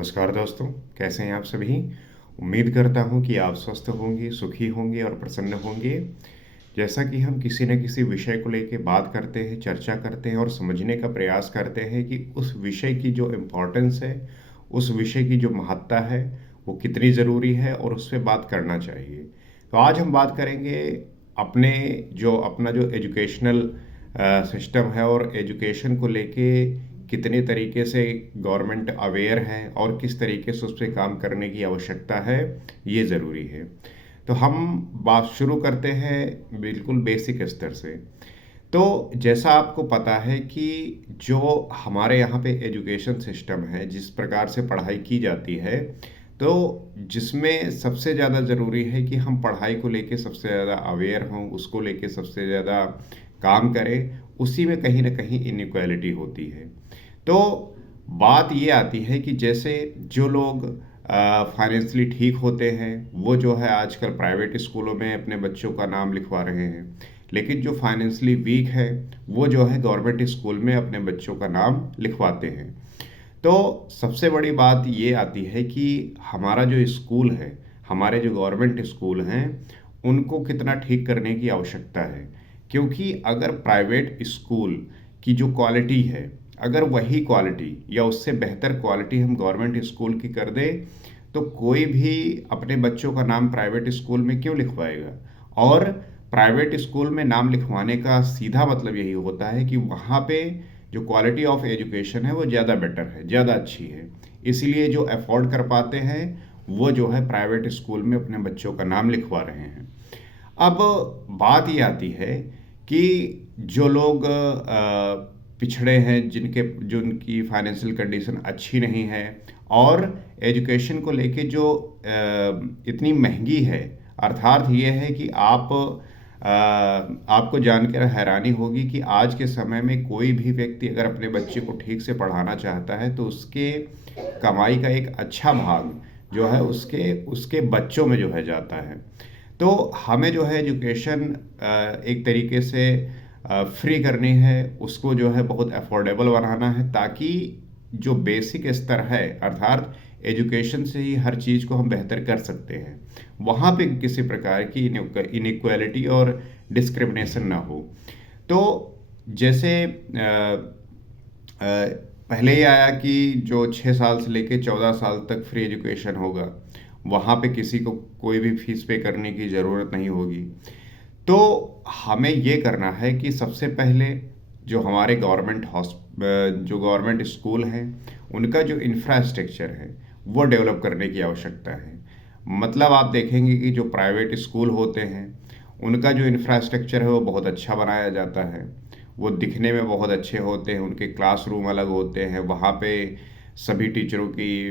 नमस्कार दोस्तों, कैसे हैं आप सभी? उम्मीद करता हूँ कि आप स्वस्थ होंगे, सुखी होंगे और प्रसन्न होंगे। जैसा कि हम किसी न किसी विषय को लेके बात करते हैं, चर्चा करते हैं और समझने का प्रयास करते हैं कि उस विषय की जो इम्पोर्टेंस है, उस विषय की जो महत्ता है, वो कितनी ज़रूरी है और उस पे बात करना चाहिए। तो आज हम बात करेंगे अपने अपना जो एजुकेशनल सिस्टम है और एजुकेशन को लेके कितने तरीके से गवर्नमेंट अवेयर है और किस तरीके से उस पे काम करने की आवश्यकता है, ये ज़रूरी है। तो हम बात शुरू करते हैं बिल्कुल बेसिक स्तर से। तो जैसा आपको पता है कि जो हमारे यहाँ पे एजुकेशन सिस्टम है, जिस प्रकार से पढ़ाई की जाती है, तो जिसमें सबसे ज़्यादा ज़रूरी है कि हम पढ़ाई को लेके सबसे ज़्यादा अवेयर हों, उसको लेके सबसे ज़्यादा काम करें, उसी में कहीं न कहीं इनइक्वालिटी होती है। तो बात ये आती है कि जैसे जो लोग फाइनेंशियली ठीक होते हैं, वो जो है आजकल प्राइवेट स्कूलों में अपने बच्चों का नाम लिखवा रहे हैं। लेकिन जो फाइनेंशियली वीक है, वो जो है गवर्नमेंट स्कूल में अपने बच्चों का नाम लिखवाते हैं। तो सबसे बड़ी बात ये आती है कि हमारा जो स्कूल है, हमारे जो गवर्नमेंट स्कूल हैं, उनको कितना ठीक करने की आवश्यकता है। क्योंकि अगर प्राइवेट स्कूल की जो क्वालिटी है, अगर वही क्वालिटी या उससे बेहतर क्वालिटी हम गवर्नमेंट स्कूल की कर दें, तो कोई भी अपने बच्चों का नाम प्राइवेट स्कूल में क्यों लिखवाएगा? और प्राइवेट स्कूल में नाम लिखवाने का सीधा मतलब यही होता है कि वहाँ पे जो क्वालिटी ऑफ एजुकेशन है वो ज़्यादा बेटर है, ज़्यादा अच्छी है। इसलिए जो अफोर्ड कर पाते हैं, वो जो है प्राइवेट स्कूल में अपने बच्चों का नाम लिखवा रहे हैं। अब बात ये आती है कि जो लोग पिछड़े हैं, जिनकी फाइनेंशियल कंडीशन अच्छी नहीं है और एजुकेशन को लेके जो इतनी महंगी है, अर्थात ये है कि आपको जानकर हैरानी होगी कि आज के समय में कोई भी व्यक्ति अगर अपने बच्चे को ठीक से पढ़ाना चाहता है, तो उसके कमाई का एक अच्छा भाग जो है उसके उसके बच्चों में जो है जाता है। तो हमें जो है एजुकेशन एक तरीके से फ्री करनी है, उसको जो है बहुत अफोर्डेबल बनाना है, ताकि जो बेसिक स्तर है, अर्थात एजुकेशन से ही हर चीज़ को हम बेहतर कर सकते हैं, वहाँ पे किसी प्रकार की इनइक्वालिटी और डिस्क्रिमिनेशन ना हो। तो जैसे पहले ही आया कि जो 6 साल से लेके 14 साल तक फ्री एजुकेशन होगा, वहाँ पे किसी को कोई भी फीस पे करने की ज़रूरत नहीं होगी। तो हमें ये करना है कि सबसे पहले जो हमारे जो गवर्नमेंट स्कूल हैं, उनका जो इंफ्रास्ट्रक्चर है, वो डेवलप करने की आवश्यकता है। मतलब आप देखेंगे कि जो प्राइवेट स्कूल होते हैं, उनका जो इंफ्रास्ट्रक्चर है वो बहुत अच्छा बनाया जाता है। वो दिखने में बहुत अच्छे होते हैं, उनके क्लासरूम अलग होते हैं, वहाँ पे सभी टीचरों की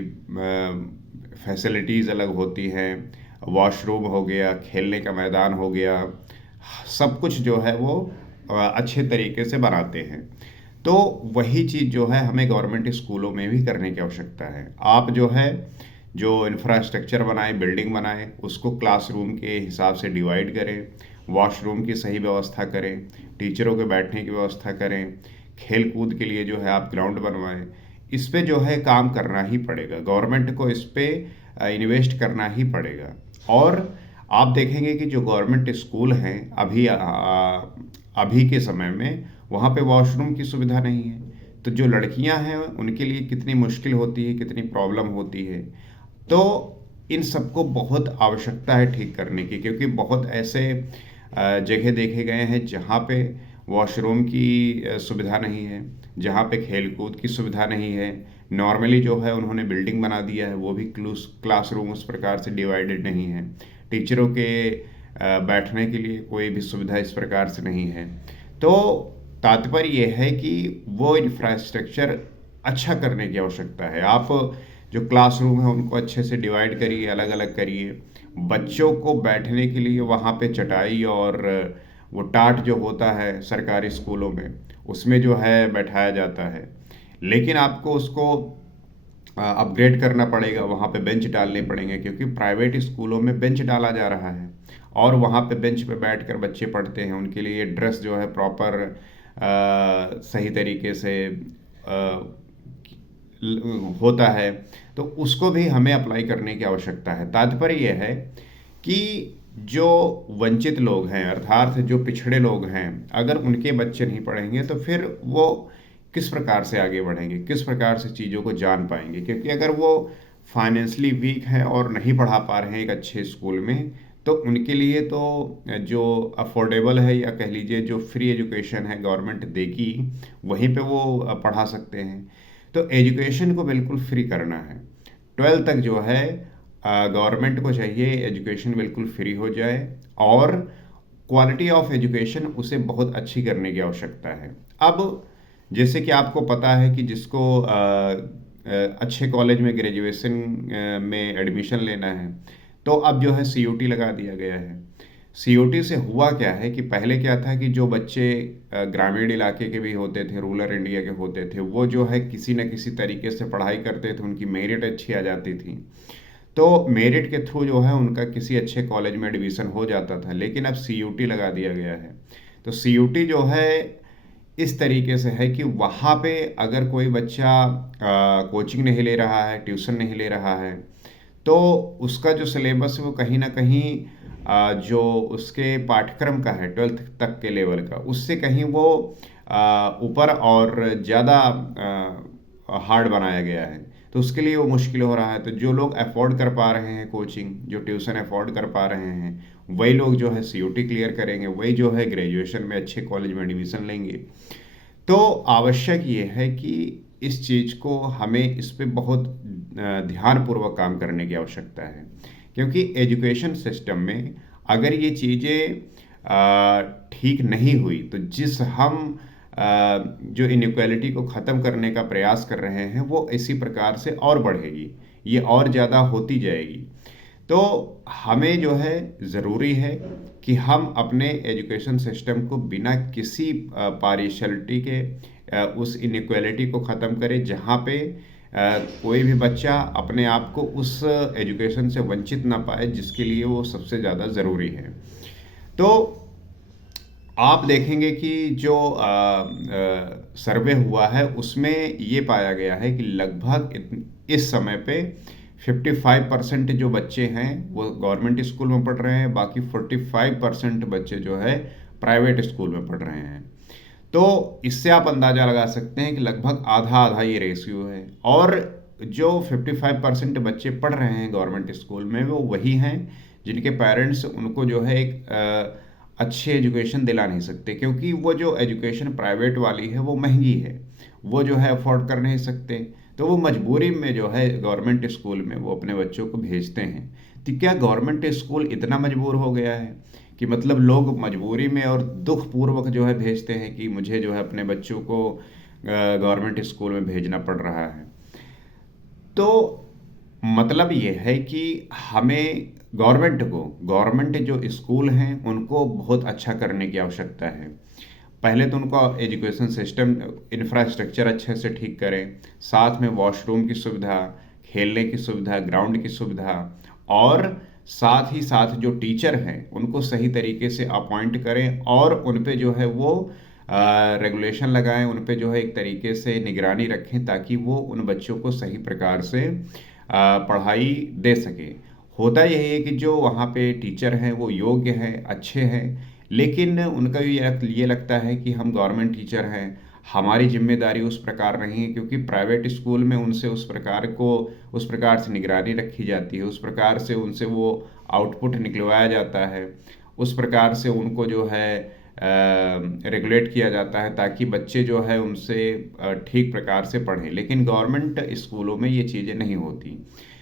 फैसिलिटीज़ अलग होती हैं, वॉशरूम हो गया, खेलने का मैदान हो गया, सब कुछ जो है वो अच्छे तरीके से बनाते हैं। तो वही चीज़ जो है हमें गवर्नमेंट स्कूलों में भी करने की आवश्यकता है। आप जो है जो इंफ्रास्ट्रक्चर बनाएँ, बिल्डिंग बनाएँ, उसको क्लासरूम के हिसाब से डिवाइड करें, वॉशरूम की सही व्यवस्था करें, टीचरों के बैठने की व्यवस्था करें, खेल कूद के लिए जो है आप ग्राउंड बनवाएँ। इस पे जो है काम करना ही पड़ेगा, गवर्नमेंट को इस पे इन्वेस्ट करना ही पड़ेगा। और आप देखेंगे कि जो गवर्नमेंट स्कूल हैं अभी के समय में, वहाँ पे वॉशरूम की सुविधा नहीं है। तो जो लड़कियां हैं उनके लिए कितनी मुश्किल होती है, कितनी प्रॉब्लम होती है। तो इन सबको बहुत आवश्यकता है ठीक करने की, क्योंकि बहुत ऐसे जगह देखे गए हैं जहाँ पे वॉशरूम की सुविधा नहीं है, जहाँ पे खेल कूद की सुविधा नहीं है। नॉर्मली जो है उन्होंने बिल्डिंग बना दिया है, वो भी क्लासरूम उस प्रकार से डिवाइडेड नहीं है। टीचरों के बैठने के लिए कोई भी सुविधा इस प्रकार से नहीं है। तो तात्पर्य ये है कि वो इंफ्रास्ट्रक्चर अच्छा करने की आवश्यकता है। आप जो क्लासरूम है उनको अच्छे से डिवाइड करिए, अलग अलग करिए। बच्चों को बैठने के लिए वहाँ पे चटाई और वो टाट जो होता है सरकारी स्कूलों में, उसमें जो है बैठाया जाता है। लेकिन आपको उसको अपग्रेड करना पड़ेगा, वहाँ पे बेंच डालने पड़ेंगे, क्योंकि प्राइवेट स्कूलों में बेंच डाला जा रहा है और वहाँ पे बेंच पे बैठकर बच्चे पढ़ते हैं। उनके लिए ड्रेस जो है प्रॉपर सही तरीके से होता है, तो उसको भी हमें अप्लाई करने की आवश्यकता है। तात्पर्य यह है कि जो वंचित लोग हैं, अर्थात जो पिछड़े लोग हैं, अगर उनके बच्चे नहीं पढ़ेंगे तो फिर वो किस प्रकार से आगे बढ़ेंगे, किस प्रकार से चीज़ों को जान पाएंगे? क्योंकि अगर वो फाइनेंशियली वीक हैं और नहीं पढ़ा पा रहे हैं एक अच्छे स्कूल में, तो उनके लिए तो जो अफोर्डेबल है, या कह लीजिए जो फ्री एजुकेशन है गवर्नमेंट देगी, वहीं पे वो पढ़ा सकते हैं। तो एजुकेशन को बिल्कुल फ्री करना है। 12th तक जो है गवर्नमेंट को चाहिए एजुकेशन बिल्कुल फ्री हो जाए, और क्वालिटी ऑफ एजुकेशन उसे बहुत अच्छी करने की आवश्यकता है। अब जैसे कि आपको पता है कि जिसको अच्छे कॉलेज में ग्रेजुएशन में एडमिशन लेना है, तो अब जो है सीयूटी लगा दिया गया है। सीयूटी से हुआ क्या है कि पहले क्या था कि जो बच्चे ग्रामीण इलाके के भी होते थे, रूरल इंडिया के होते थे, वो जो है किसी न किसी तरीके से पढ़ाई करते थे, उनकी मेरिट अच्छी आ जाती थी, तो मेरिट के थ्रू जो है उनका किसी अच्छे कॉलेज में एडमिशन हो जाता था। लेकिन अब सीयूटी लगा दिया गया है। तो सीयूटी जो है इस तरीके से है कि वहाँ पे अगर कोई बच्चा कोचिंग नहीं ले रहा है, ट्यूशन नहीं ले रहा है, तो उसका जो सिलेबस है वो कहीं ना कहीं जो उसके पाठ्यक्रम का है 12th तक के लेवल का, उससे कहीं वो ऊपर और ज़्यादा हार्ड बनाया गया है। तो उसके लिए वो मुश्किल हो रहा है। तो जो लोग अफोर्ड कर पा रहे हैं कोचिंग, जो ट्यूशन अफोर्ड कर पा रहे हैं, वही लोग जो है सीयूटी क्लियर करेंगे, वही जो है ग्रेजुएशन में अच्छे कॉलेज में एडमिशन लेंगे। तो आवश्यक ये है कि इस चीज़ को हमें इस पे बहुत ध्यानपूर्वक काम करने की आवश्यकता है। क्योंकि एजुकेशन सिस्टम में अगर ये चीज़ें ठीक नहीं हुई, तो जिस हम जो इनइक्वालिटी को ख़त्म करने का प्रयास कर रहे हैं, वो इसी प्रकार से और बढ़ेगी, ये और ज़्यादा होती जाएगी। तो हमें जो है ज़रूरी है कि हम अपने एजुकेशन सिस्टम को बिना किसी पार्शियलिटी के उस इनइक्वालिटी को ख़त्म करें, जहाँ पे कोई भी बच्चा अपने आप को उस एजुकेशन से वंचित ना पाए जिसके लिए वो सबसे ज़्यादा ज़रूरी है। तो आप देखेंगे कि जो सर्वे हुआ है उसमें ये पाया गया है कि लगभग इस समय पे 55% जो बच्चे हैं वो गवर्नमेंट स्कूल में पढ़ रहे हैं, बाकी 45% बच्चे जो है प्राइवेट स्कूल में पढ़ रहे हैं। तो इससे आप अंदाज़ा लगा सकते हैं कि लगभग आधा आधा ये रेशियो है। और जो 55% बच्चे पढ़ रहे हैं गवर्नमेंट स्कूल में, वो वही हैं जिनके पेरेंट्स उनको जो है एक अच्छी एजुकेशन दिला नहीं सकते, क्योंकि वो जो एजुकेशन प्राइवेट वाली है वो महंगी है, वो जो है अफोर्ड कर नहीं सकते। तो वो मजबूरी में जो है गवर्नमेंट स्कूल में वो अपने बच्चों को भेजते हैं। तो क्या गवर्नमेंट स्कूल इतना मजबूर हो गया है कि मतलब लोग मजबूरी में और दुख पूर्वक जो है भेजते हैं कि मुझे जो है अपने बच्चों को गवर्नमेंट स्कूल में भेजना पड़ रहा है? तो मतलब ये है कि हमें गवर्नमेंट जो स्कूल हैं उनको बहुत अच्छा करने की आवश्यकता है। पहले तो उनको एजुकेशन सिस्टम इंफ्रास्ट्रक्चर अच्छे से ठीक करें, साथ में वॉशरूम की सुविधा, खेलने की सुविधा, ग्राउंड की सुविधा, और साथ ही साथ जो टीचर हैं उनको सही तरीके से अपॉइंट करें, और उन पे जो है वो रेगुलेशन लगाएं, उन पे जो है एक तरीके से निगरानी रखें, ताकि वो उन बच्चों को सही प्रकार से पढ़ाई दे सके। होता यही है कि जो वहाँ पे टीचर हैं वो योग्य हैं, अच्छे हैं, लेकिन उनका ये लगता है कि हम गवर्नमेंट टीचर हैं, हमारी जिम्मेदारी उस प्रकार नहीं है, क्योंकि प्राइवेट स्कूल में उनसे उस प्रकार से निगरानी रखी जाती है, उस प्रकार से उनसे वो आउटपुट निकलवाया जाता है, उस प्रकार से उनको जो है रेगुलेट किया जाता है, ताकि बच्चे जो है उनसे ठीक प्रकार से पढ़ें। लेकिन गवर्नमेंट स्कूलों में ये चीज़ें नहीं होती,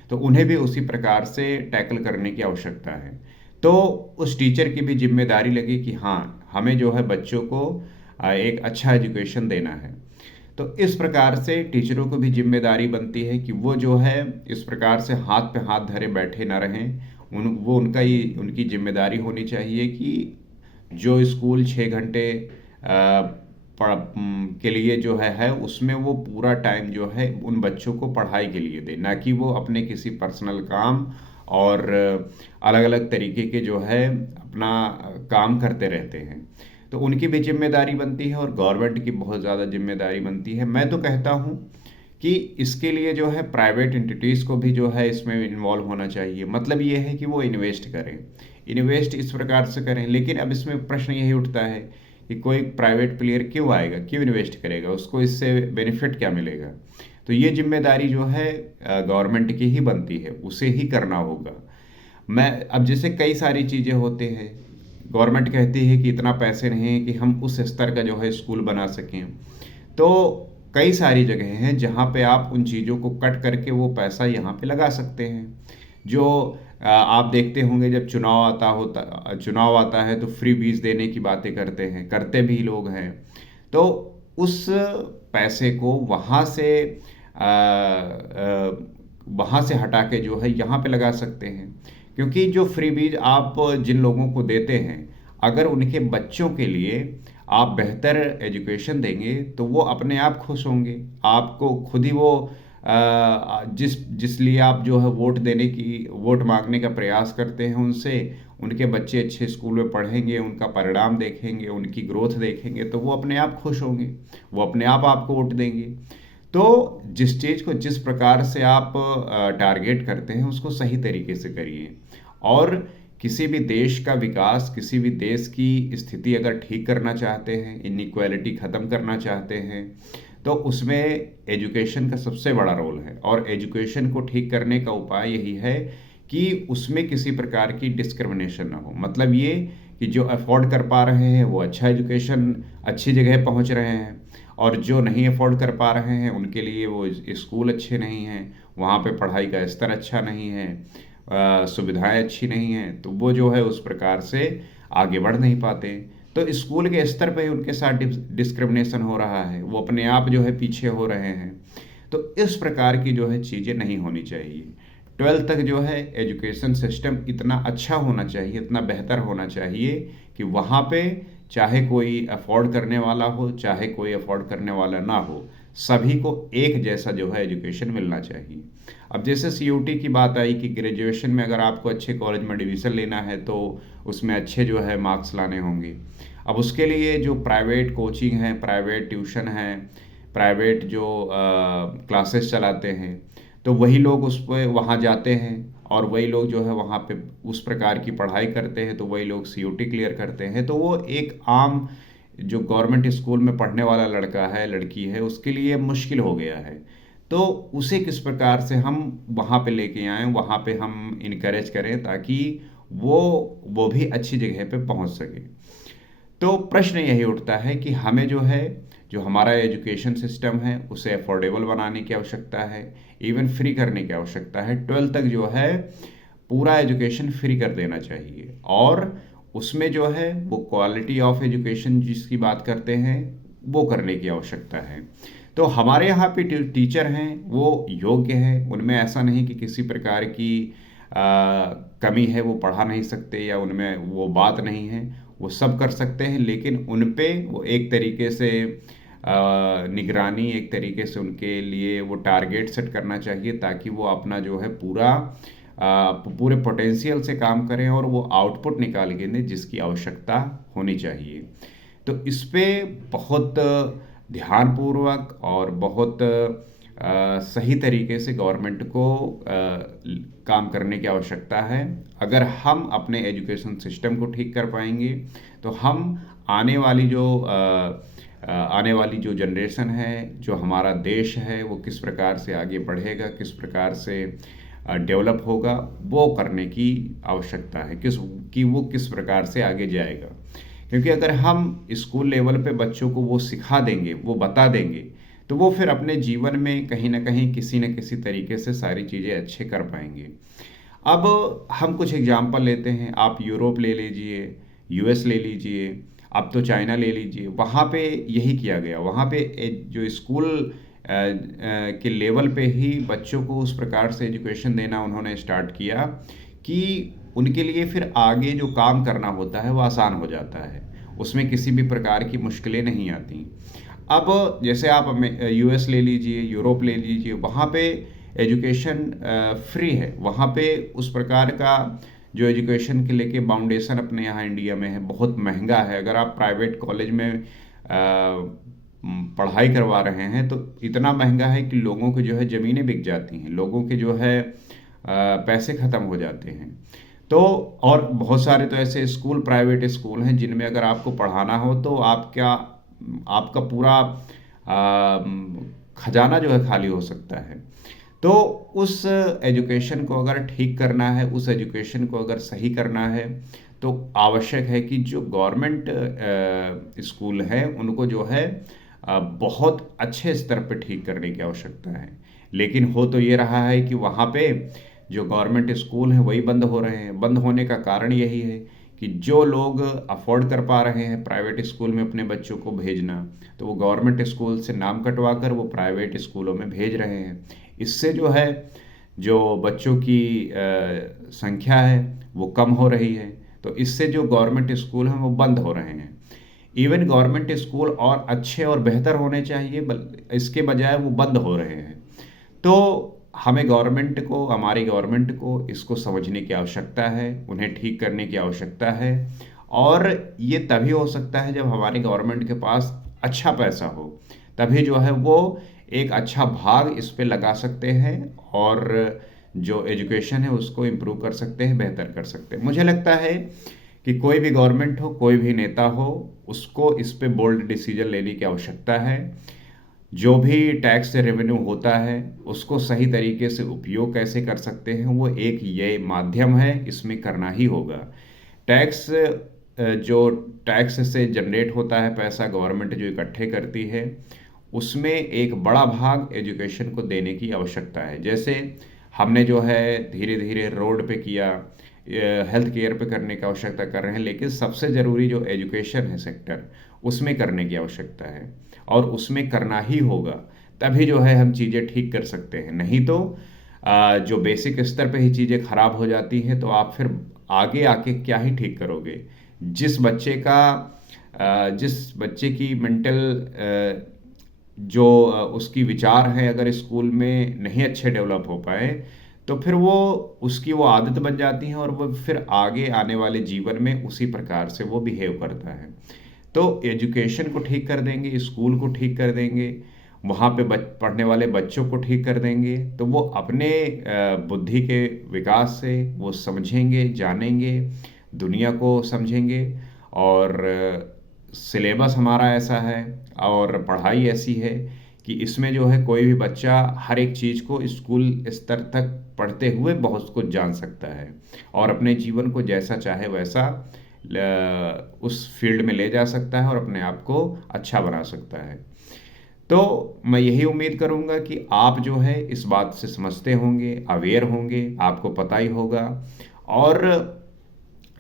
तो उन्हें भी उसी प्रकार से टैकल करने की आवश्यकता है। तो उस टीचर की भी जिम्मेदारी लगी कि हाँ, हमें जो है बच्चों को एक अच्छा एजुकेशन देना है। तो इस प्रकार से टीचरों को भी जिम्मेदारी बनती है कि वो जो है इस प्रकार से हाथ पे हाथ धरे बैठे ना रहें। उनकी जिम्मेदारी होनी चाहिए कि जो स्कूल 6 घंटे के लिए जो है उसमें वो पूरा टाइम जो है उन बच्चों को पढ़ाई के लिए दे, ना कि वो अपने किसी पर्सनल काम और अलग अलग तरीके के जो है अपना काम करते रहते हैं। तो उनकी भी जिम्मेदारी बनती है और गवर्नमेंट की बहुत ज़्यादा जिम्मेदारी बनती है। मैं तो कहता हूँ कि इसके लिए जो है प्राइवेट एंटिटीज़ को भी जो है इसमें इन्वॉल्व होना चाहिए। मतलब ये है कि वो इन्वेस्ट करें, इन्वेस्ट इस प्रकार से करें। लेकिन अब इसमें प्रश्न यही उठता है कि कोई प्राइवेट प्लेयर क्यों आएगा, क्यों इन्वेस्ट करेगा, उसको इससे बेनिफिट क्या मिलेगा। तो ये जिम्मेदारी जो है गवर्नमेंट की ही बनती है, उसे ही करना होगा। मैं अब जैसे कई सारी चीज़ें होते हैं, गवर्नमेंट कहती है कि इतना पैसे नहीं है कि हम उस स्तर का जो है स्कूल बना सकें। तो कई सारी जगह हैं जहाँ पे आप उन चीज़ों को कट करके वो पैसा यहाँ पे लगा सकते हैं। जो आप देखते होंगे जब चुनाव आता है तो फ्री बीज देने की बातें करते हैं, करते भी लोग हैं। तो उस पैसे को वहाँ से हटा के जो है यहाँ पे लगा सकते हैं। क्योंकि जो फ्री बीज आप जिन लोगों को देते हैं, अगर उनके बच्चों के लिए आप बेहतर एजुकेशन देंगे तो वो अपने आप खुश होंगे। आपको खुद ही वो जिस जिस लिए आप जो है वोट मांगने का प्रयास करते हैं उनसे, उनके बच्चे अच्छे स्कूल में पढ़ेंगे, उनका परिणाम देखेंगे, उनकी ग्रोथ देखेंगे तो वो अपने आप खुश होंगे, वो अपने आप आपको वोट देंगे। तो जिस चीज़ को जिस प्रकार से आप टारगेट करते हैं उसको सही तरीके से करिए। और किसी भी देश का विकास, किसी भी देश की स्थिति अगर ठीक करना चाहते हैं, इनइक्वालिटी ख़त्म करना चाहते हैं, तो उसमें एजुकेशन का सबसे बड़ा रोल है। और एजुकेशन को ठीक करने का उपाय यही है कि उसमें किसी प्रकार की डिस्क्रिमिनेशन ना हो। मतलब ये कि जो अफोर्ड कर पा रहे हैं वो अच्छा एजुकेशन, अच्छी जगह पहुंच रहे हैं, और जो नहीं अफोर्ड कर पा रहे हैं उनके लिए वो स्कूल अच्छे नहीं हैं, वहाँ पे पढ़ाई का स्तर अच्छा नहीं है, सुविधाएं अच्छी नहीं हैं, तो वो जो है उस प्रकार से आगे बढ़ नहीं पाते। तो स्कूल के स्तर पे ही उनके साथ डिस्क्रिमिनेशन हो रहा है, वो अपने आप जो है पीछे हो रहे हैं। तो इस प्रकार की जो है चीज़ें नहीं होनी चाहिए। 12th तक जो है एजुकेशन सिस्टम इतना अच्छा होना चाहिए, इतना बेहतर होना चाहिए कि वहाँ पे चाहे कोई अफोर्ड करने वाला हो, चाहे कोई अफोर्ड करने वाला ना हो, सभी को एक जैसा जो है एजुकेशन मिलना चाहिए। अब जैसे सीयूटी की बात आई कि ग्रेजुएशन में अगर आपको अच्छे कॉलेज में डिवीज़न लेना है तो उसमें अच्छे जो है मार्क्स लाने होंगे। अब उसके लिए जो प्राइवेट कोचिंग है, प्राइवेट ट्यूशन है, प्राइवेट जो क्लासेस चलाते हैं, तो वही लोग उस पर वहाँ जाते हैं और वही लोग जो है वहाँ पे उस प्रकार की पढ़ाई करते हैं, तो वही लोग सीयूटी क्लियर करते हैं। तो वो एक आम जो गवर्नमेंट स्कूल में पढ़ने वाला लड़का है, लड़की है, उसके लिए मुश्किल हो गया है। तो उसे किस प्रकार से हम वहाँ पे लेके आएँ, वहाँ पे हम इनकरेज करें ताकि वो भी अच्छी जगह पे पहुँच सके। तो प्रश्न यही उठता है कि हमें जो है, जो हमारा एजुकेशन सिस्टम है उसे अफोर्डेबल बनाने की आवश्यकता है, इवन फ्री करने की आवश्यकता है। 12th तक जो है पूरा एजुकेशन फ्री कर देना चाहिए, और उसमें जो है वो क्वालिटी ऑफ एजुकेशन जिसकी बात करते हैं वो करने की आवश्यकता है। तो हमारे यहाँ पे टीचर हैं वो योग्य हैं, उनमें ऐसा नहीं कि किसी प्रकार की कमी है, वो पढ़ा नहीं सकते या उनमें वो बात नहीं है, वो सब कर सकते हैं। लेकिन उन पे वो एक तरीके से निगरानी, एक तरीके से उनके लिए वो टारगेट सेट करना चाहिए ताकि वो अपना जो है पूरे पोटेंशियल से काम करें और वो आउटपुट निकाल के दें जिसकी आवश्यकता होनी चाहिए। तो इस पे बहुत ध्यानपूर्वक और बहुत सही तरीके से गवर्नमेंट को काम करने की आवश्यकता है। अगर हम अपने एजुकेशन सिस्टम को ठीक कर पाएंगे तो हम आने वाली जो जनरेशन है, जो हमारा देश है, वो किस प्रकार से आगे बढ़ेगा, किस प्रकार से डेवलप होगा, वो करने की आवश्यकता है वो किस प्रकार से आगे जाएगा। क्योंकि अगर हम स्कूल लेवल पे बच्चों को वो सिखा देंगे, वो बता देंगे, तो वो फिर अपने जीवन में कहीं ना कहीं किसी न किसी तरीके से सारी चीज़ें अच्छे कर पाएंगे। अब हम कुछ एग्जाम्पल लेते हैं, आप यूरोप ले लीजिए, यूएस ले लीजिए, अब तो चाइना ले लीजिए। वहाँ पे यही किया गया, वहाँ पे जो स्कूल के लेवल पे ही बच्चों को उस प्रकार से एजुकेशन देना उन्होंने स्टार्ट किया कि उनके लिए फिर आगे जो काम करना होता है वो आसान हो जाता है, उसमें किसी भी प्रकार की मुश्किलें नहीं आती। अब जैसे आप यूएस ले लीजिए, यूरोप ले लीजिए, वहाँ पे एजुकेशन फ्री है। वहाँ पे उस प्रकार का जो एजुकेशन के लेके फाउंडेशन अपने यहाँ इंडिया में है बहुत महंगा है। अगर आप प्राइवेट कॉलेज में पढ़ाई करवा रहे हैं तो इतना महंगा है कि लोगों को जो है ज़मीनें बिक जाती हैं, लोगों के जो है पैसे ख़त्म हो जाते हैं। तो और बहुत सारे तो ऐसे स्कूल, प्राइवेट स्कूल हैं जिनमें अगर आपको पढ़ाना हो तो आपका पूरा खजाना जो है खाली हो सकता है। तो उस एजुकेशन को अगर ठीक करना है, उस एजुकेशन को अगर सही करना है, तो आवश्यक है कि जो गवर्नमेंट स्कूल हैं उनको जो है बहुत अच्छे स्तर पे ठीक करने की आवश्यकता है। लेकिन हो तो ये रहा है कि वहाँ पे जो गवर्नमेंट स्कूल हैं वही बंद हो रहे हैं। बंद होने का कारण यही है कि जो लोग अफोर्ड कर पा रहे हैं प्राइवेट स्कूल में अपने बच्चों को भेजना, तो वो गवर्नमेंट स्कूल से नाम कटवा कर वो प्राइवेट स्कूलों में भेज रहे हैं। इससे जो है जो बच्चों की संख्या है वो कम हो रही है। तो इससे जो गवर्नमेंट स्कूल हैं वो बंद हो रहे हैं। इवन गवर्नमेंट स्कूल और अच्छे और बेहतर होने चाहिए, इसके बजाय वो बंद हो रहे हैं। तो हमें हमारी गवर्नमेंट को इसको समझने की आवश्यकता है, उन्हें ठीक करने की आवश्यकता है। और ये तभी हो सकता है जब हमारी गवर्नमेंट के पास अच्छा पैसा हो, तभी जो है वो एक अच्छा भाग इस पे लगा सकते हैं और जो एजुकेशन है उसको इम्प्रूव कर सकते हैं, बेहतर कर सकते हैं। मुझे लगता है कि कोई भी गवर्नमेंट हो, कोई भी नेता हो, उसको इस पे बोल्ड डिसीजन लेने की आवश्यकता है। जो भी टैक्स से रेवेन्यू होता है उसको सही तरीके से उपयोग कैसे कर सकते हैं, वो एक ये माध्यम है, इसमें करना ही होगा। टैक्स जो टैक्स से जनरेट होता है पैसा, गवर्नमेंट जो इकट्ठे करती है, उसमें एक बड़ा भाग एजुकेशन को देने की आवश्यकता है। जैसे हमने जो है धीरे धीरे रोड पे किया, हेल्थ केयर पे करने की आवश्यकता कर रहे हैं, लेकिन सबसे ज़रूरी जो एजुकेशन है सेक्टर, उसमें करने की आवश्यकता है और उसमें करना ही होगा। तभी जो है हम चीज़ें ठीक कर सकते हैं। नहीं तो जो बेसिक स्तर पे ही चीज़ें खराब हो जाती हैं तो आप फिर आगे आके क्या ही ठीक करोगे। जिस बच्चे की मेंटल जो उसकी विचार है अगर स्कूल में नहीं अच्छे डेवलप हो पाए, तो फिर वो आदत बन जाती है और वो फिर आगे आने वाले जीवन में उसी प्रकार से वो बिहेव करता है। तो एजुकेशन को ठीक कर देंगे, स्कूल को ठीक कर देंगे, वहाँ पे पढ़ने वाले बच्चों को ठीक कर देंगे, तो वो अपने बुद्धि के विकास से वो समझेंगे, जानेंगे, दुनिया को समझेंगे। और सिलेबस हमारा ऐसा है और पढ़ाई ऐसी है कि इसमें जो है कोई भी बच्चा हर एक चीज़ को स्कूल स्तर तक पढ़ते हुए बहुत कुछ जान सकता है और अपने जीवन को जैसा चाहे वैसा उस फील्ड में ले जा सकता है और अपने आप को अच्छा बना सकता है। तो मैं यही उम्मीद करूंगा कि आप जो है इस बात से समझते होंगे, अवेयर होंगे, आपको पता ही होगा। और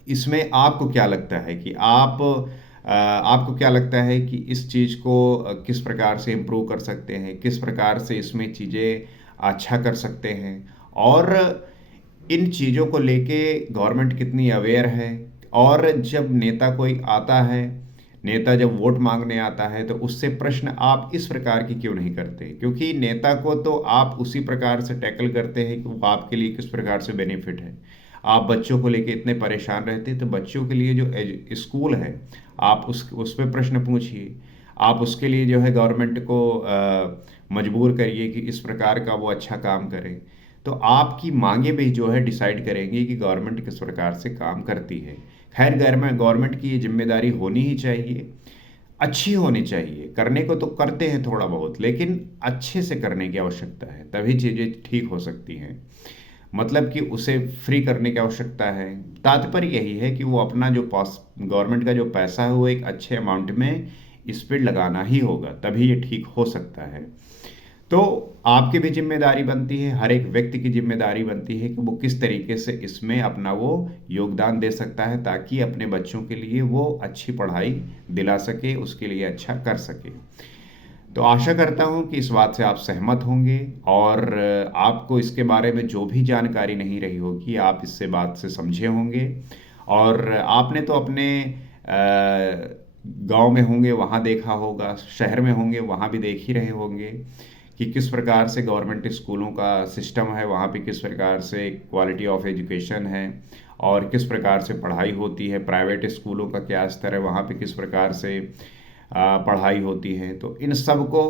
इसमें आपको क्या लगता है कि आपको क्या लगता है कि इस चीज़ को किस प्रकार से इम्प्रूव कर सकते हैं, किस प्रकार से इसमें चीज़ें अच्छा कर सकते हैं, और इन चीज़ों को लेके गवर्नमेंट कितनी अवेयर है। और जब नेता कोई आता है, नेता जब वोट मांगने आता है, तो उससे प्रश्न आप इस प्रकार की क्यों नहीं करते, क्योंकि नेता को तो आप उसी प्रकार से टैकल करते हैं कि वो आपके लिए किस प्रकार से बेनिफिट है। आप बच्चों को लेके इतने परेशान रहते हैं, तो बच्चों के लिए जो स्कूल है आप उस पे प्रश्न पूछिए। आप उसके लिए जो है गवर्नमेंट को मजबूर करिए कि इस प्रकार का वो अच्छा काम करे। तो आपकी मांगे भी जो है डिसाइड करेंगी कि गवर्नमेंट किस प्रकार से काम करती है। खैर गवर्नमेंट की ये जिम्मेदारी होनी ही चाहिए, अच्छी होनी चाहिए। करने को तो करते हैं थोड़ा बहुत, लेकिन अच्छे से करने की आवश्यकता है, तभी चीज़ें ठीक हो सकती हैं। मतलब कि उसे फ्री करने की आवश्यकता है। तात्पर्य यही है कि वो अपना जो पास गवर्नमेंट का जो पैसा है वो एक अच्छे अमाउंट में इस पे लगाना ही होगा, तभी ये ठीक हो सकता है। तो आपकी भी जिम्मेदारी बनती है, हर एक व्यक्ति की जिम्मेदारी बनती है कि वो किस तरीके से इसमें अपना वो योगदान दे सकता है, ताकि अपने बच्चों के लिए वो अच्छी पढ़ाई दिला सके, उसके लिए अच्छा कर सके। तो आशा करता हूँ कि इस बात से आप सहमत होंगे और आपको इसके बारे में जो भी जानकारी नहीं रही होगी आप इससे बात से समझे होंगे। और आपने तो अपने गांव में होंगे वहाँ देखा होगा, शहर में होंगे वहाँ भी देख ही रहे होंगे कि किस प्रकार से गवर्नमेंट स्कूलों का सिस्टम है, वहाँ पे किस प्रकार से क्वालिटी ऑफ एजुकेशन है और किस प्रकार से पढ़ाई होती है। प्राइवेट स्कूलों का क्या स्तर है, वहाँ पे किस प्रकार से पढ़ाई होती है, तो इन सब को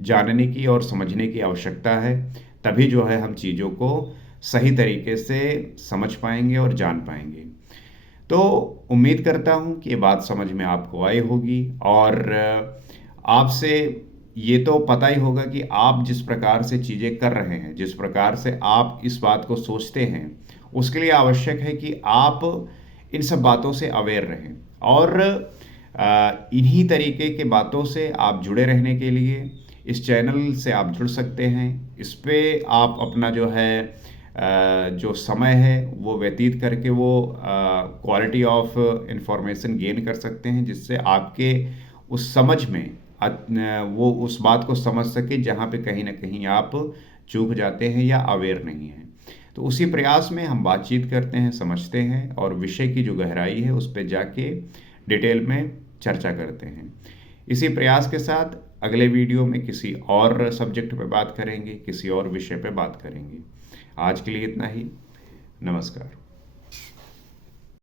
जानने की और समझने की आवश्यकता है। तभी जो है हम चीज़ों को सही तरीके से समझ पाएंगे और जान पाएंगे। तो उम्मीद करता हूँ कि ये बात समझ में आपको आई होगी, और आपसे ये तो पता ही होगा कि आप जिस प्रकार से चीज़ें कर रहे हैं, जिस प्रकार से आप इस बात को सोचते हैं, उसके लिए आवश्यक है कि आप इन सब बातों से अवेयर रहें। और इन्हीं तरीके के बातों से आप जुड़े रहने के लिए इस चैनल से आप जुड़ सकते हैं। इस पे आप अपना जो है जो समय है वो व्यतीत करके वो क्वालिटी ऑफ इंफॉर्मेशन गेन कर सकते हैं, जिससे आपके उस समझ में वो उस बात को समझ सके जहाँ पे कहीं ना कहीं आप चूक जाते हैं या अवेयर नहीं हैं। तो उसी प्रयास में हम बातचीत करते हैं, समझते हैं, और विषय की जो गहराई है उस पर जाके डिटेल में चर्चा करते हैं। इसी प्रयास के साथ अगले वीडियो में किसी और सब्जेक्ट पे बात करेंगे, किसी और विषय पे बात करेंगे। आज के लिए इतना ही। नमस्कार।